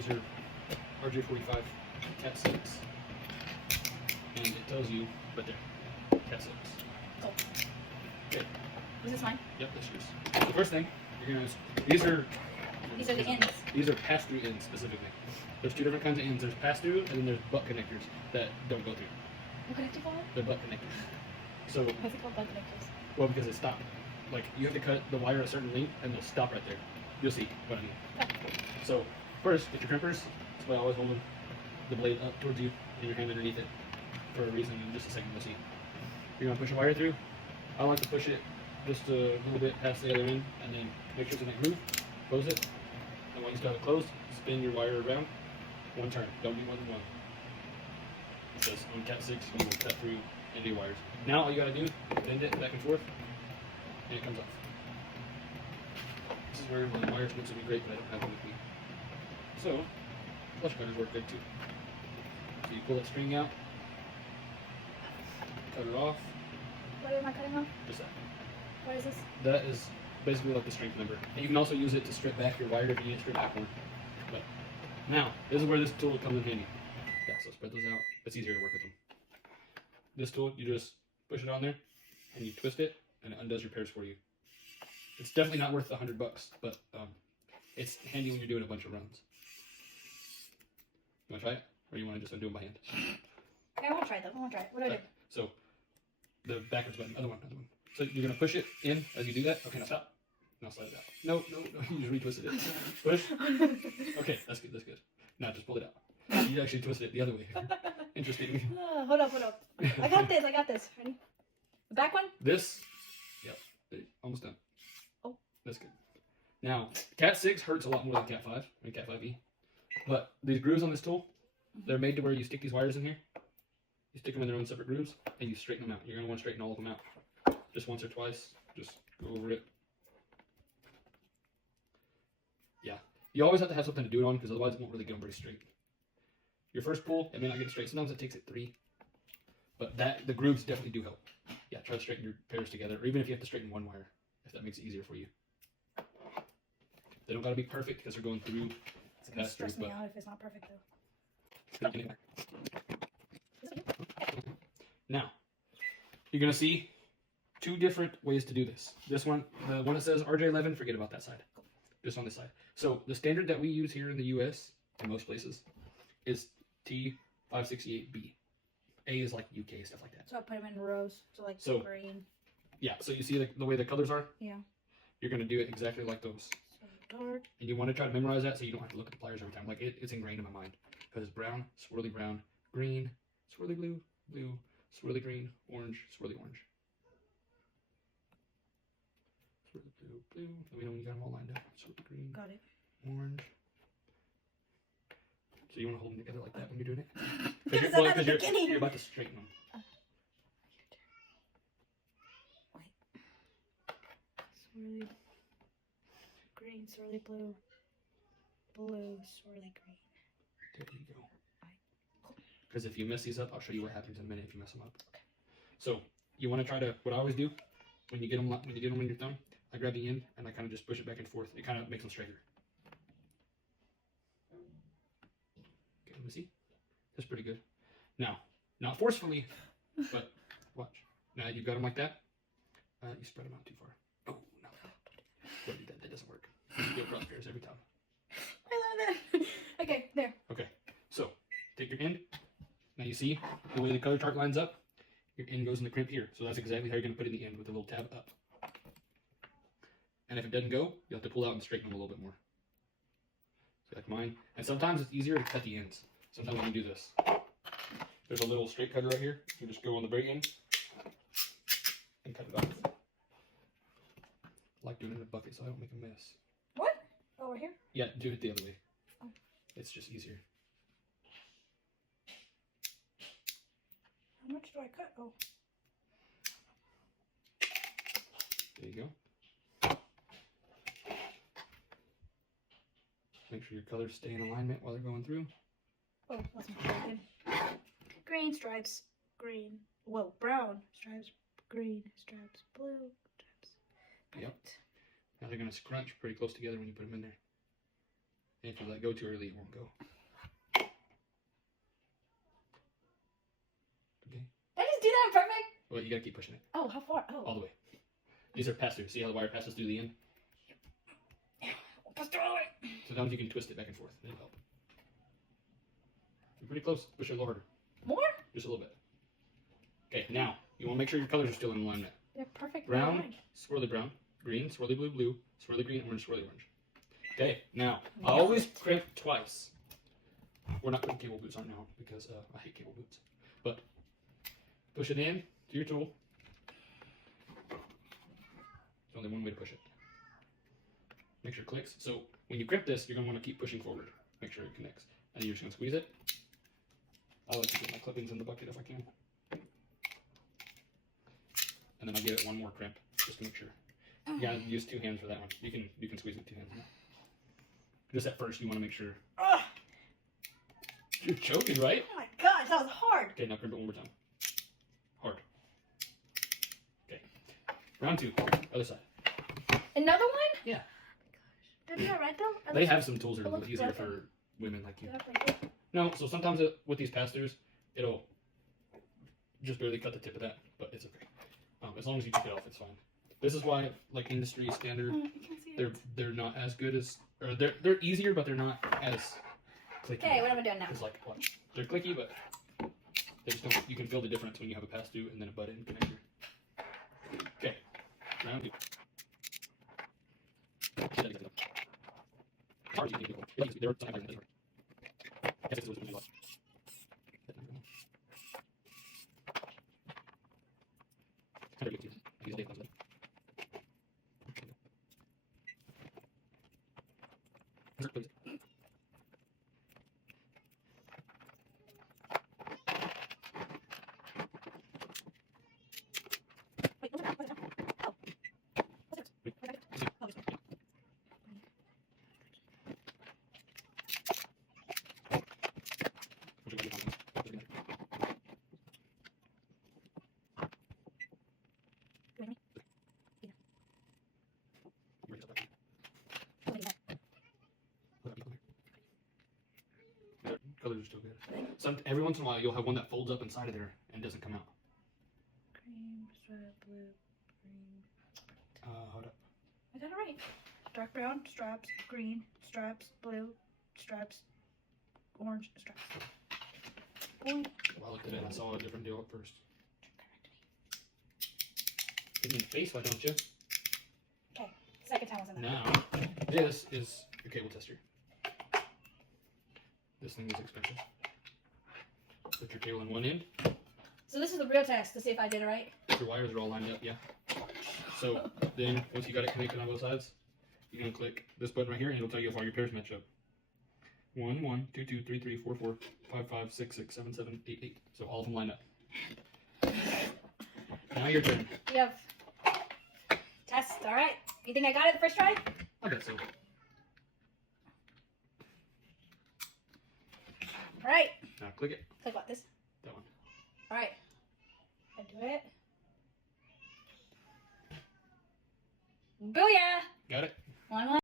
These are RJ45 Cat 6. And it tells you, but there, Cat 6. Cool. Okay. Was this mine? Yep, that's yours. So the first thing, you're going to, these are the ends. These are pass-through ends specifically. There's two different kinds of ends. There's pass-through and then there's butt connectors that don't go through. What connector called? They're butt connectors. So, what's it called, butt connectors? Well, because they stop. Like, you have to cut the wire a certain length and they'll stop right there. You'll see what I mean. Okay. So, first, get your crimpers. That's why I always hold the blade up towards you and your hand underneath it for a reason. In just a second, you'll see. You're going to push a wire through. I like to push it just a little bit past the other end and then make sure it's in that groove. Close it. And when you still have it closed, spin your wire around. One turn. Don't do more than one. It says on Cat 6, you will cut through ND wires. Now all you gotta do is bend it back and forth, and it comes off. This is where my wire splits would be great, but I don't have one with me. So, flush cutters work good too. So you pull that string out, cut it off. What am I cutting off? Just that. What is this? That is basically like the strength number. And you can also use it to strip back your wire if you need to strip back one. But now, this is where this tool comes in handy. Yeah, so spread those out. It's easier to work with them. This tool, you just push it on there, and you twist it, and it undoes repairs for you. It's definitely not worth $100, but it's handy when you're doing a bunch of runs. You want to try it? Or you want to just undo them by hand? Okay, I want to try it though. I want to try it. What do I do? So, the backwards button, other one. So you're going to push it in as you do that. Okay, now stop. Now slide it out. No, you just retwisted it. Push. Okay, that's good, Now just pull it out. You actually twisted it the other way. Interesting. Hold up. I got this. Ready? The back one? This, yep, almost done. Oh. That's good. Now, Cat 6 hurts a lot more than Cat 5, and Cat 5e. But these grooves on this tool, they're made to where you stick these wires in here. You stick them in their own separate grooves, and you straighten them out. You're going to want to straighten all of them out. Just once or twice. Just go over it. Yeah. You always have to have something to do it on, because otherwise it won't really get them very straight. Your first pull, it may not get it straight. Sometimes it takes it 3. But the grooves definitely do help. Yeah, try to straighten your pairs together, or even if you have to straighten one wire, if that makes it easier for you. They don't got to be perfect because they're going through. It's going to stress me out if it's not perfect though. Now, you're going to see 2 different ways to do this. This one, the one that says RJ11, forget about that side. Just on this side. So the standard that we use here in the US, in most places, is T568B. A is like UK, stuff like that. So I put them in rows, so green. Yeah, so you see the way the colors are? Yeah. You're going to do it exactly like those. So dark. And you want to try to memorize that so you don't have to look at the pliers every time. Like, it's ingrained in my mind. Because it's brown, swirly brown, green, swirly blue, blue, swirly green, orange, swirly orange. Swirly blue, blue. Let me know when you got them all lined up. Swirly green. Got it. Orange. So you want to hold them together like that when you're doing it? Because you're about to straighten them. Swirly green, swirly blue, blue, swirly green. There you go. Because if you mess these up, I'll show you what happens in a minute if you mess them up. Okay. So you want to try to, what I always do, when you get them in your thumb, I grab the end and I kind of just push it back and forth. It kind of makes them straighter. Okay, let me see. That's pretty good. Now, not forcefully, but watch. Now you've got them like that. You spread them out too far. Oh, no. Don't do that. That doesn't work. You go cross pairs every time. I love that. Okay, there. Okay, so take your end. Now you see the way the color chart lines up. Your end goes in the crimp here. So that's exactly how you're going to put it in the end with a little tab up. And if it doesn't go, you'll have to pull out and straighten them a little bit more. So like mine. And sometimes it's easier to cut the ends. Sometimes you can do this. There's a little straight cutter right here. You just go on the very end and cut it off. I like doing it in a bucket so I don't make a mess. What? Over here? Yeah, do it the other way. Oh. It's just easier. How much do I cut? Oh. There you go. Make sure your colors stay in alignment while they're going through. Oh, that's not good. Green stripes, green. Whoa, brown stripes, green stripes, blue stripes. Perfect. Yep. Now they're going to scrunch pretty close together when you put them in there. And if you let go too early, it won't go. Okay. Did I just do that perfect? Well, you gotta keep pushing it. Oh, how far? Oh. All the way. These are pass through. See how the wire passes through the end? Pass through all the way. Sometimes you can twist it back and forth. It'll help. You're pretty close. Push it a little harder. More? Just a little bit. Okay, now, you want to make sure your colors are still in alignment. They're perfect. Brown, swirly brown. Green, swirly blue, blue. Swirly green, orange, swirly orange. Okay, now, I always crimp twice. We're not putting cable boots on now because I hate cable boots. But, push it in to your tool. There's only one way to push it. Make sure it clicks. So, when you crimp this, you're going to want to keep pushing forward. Make sure it connects. And you're just going to squeeze it. I like to get my clippings in the bucket if I can. And then I give it one more crimp, just to make sure. You gotta use 2 hands for that one. You can squeeze with 2 hands now. Just at first, you want to make sure. Ugh. You're choking, right? Oh my gosh, that was hard. Okay, now crimp it one more time. Hard. Okay. Round 2, other side. Another one? Yeah. Did you right though? They have some tools that are a little easier for women like you. No, so sometimes with these pass-throughs, it'll just barely cut the tip of that, but it's okay. As long as you take it off, it's fine. This is why, like industry standard, they're not as good as, or they're easier, but they're not as clicky. Okay, what am I doing now? It's like, watch, they're clicky, but they just don't. You can feel the difference when you have a pass-through and then a butt-in connector. Okay, round 2. Colors are still good. Every once in a while, you'll have one that folds up inside of there and doesn't come out. Cream, stripe, blue, green. Hold up. I got it right. Dark brown, stripes, green, stripes, blue, stripes, orange, stripes. Boy. Well, I looked at it and I saw a different deal at first. Hit me in the face, why don't you? Okay, second time was in there. Now, this is your cable tester. This thing is expensive. Put your cable in one end. So this is the real test to see if I did it right. Your wires are all lined up, yeah. So then, once you got it connected on both sides, you're gonna click this button right here, and it'll tell you if all your pairs match up. 1, 1, 2, 2, 3, 3, 4, 4, 5, 5, 6, 6, 7, 7, 8, 8. So all of them line up. Now your turn. You have test. All right. You think I got it the first try? I bet so. All right. Now click it. Click what? This? That one. All right. I do it. Booyah! Got it? 1, 1.